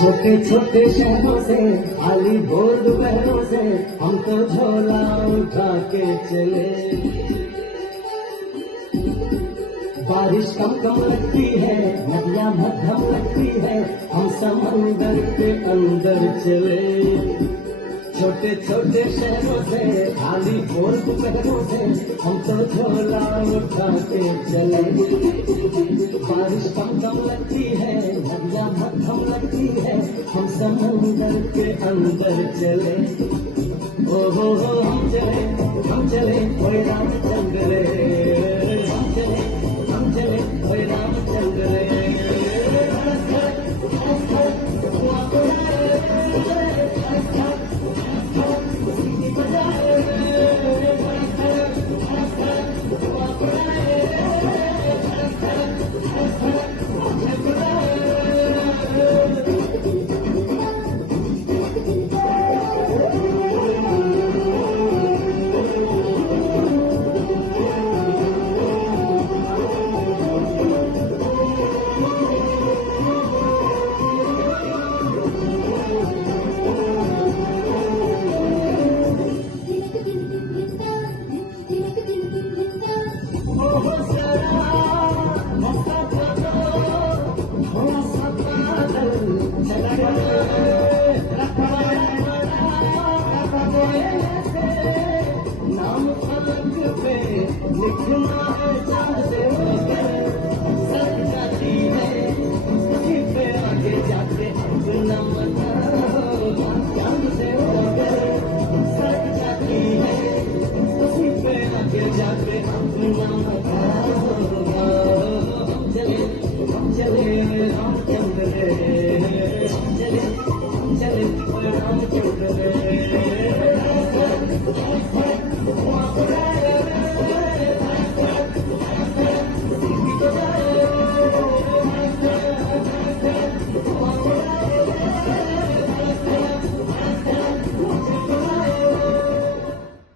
छोटे छोटे शहरों से खाली भोर दोपहरों से हम तो झोला उठा के चले। बारिश कम कम लगती है, नदियां मध्यम लगती है, हम समंदर के अंदर चले। छोटे छोटे शहरों से खाली भोर दोपहरों से हम तो झोला उठा के चले। बारिश कम कम लगती है, नदियां मध्यम लगती है, हम समंदर के अंदर चले। ओ हो हम चले ओए रामचंद्र, हम चले ओए रामचंद्र। नाम फलक पे लिखना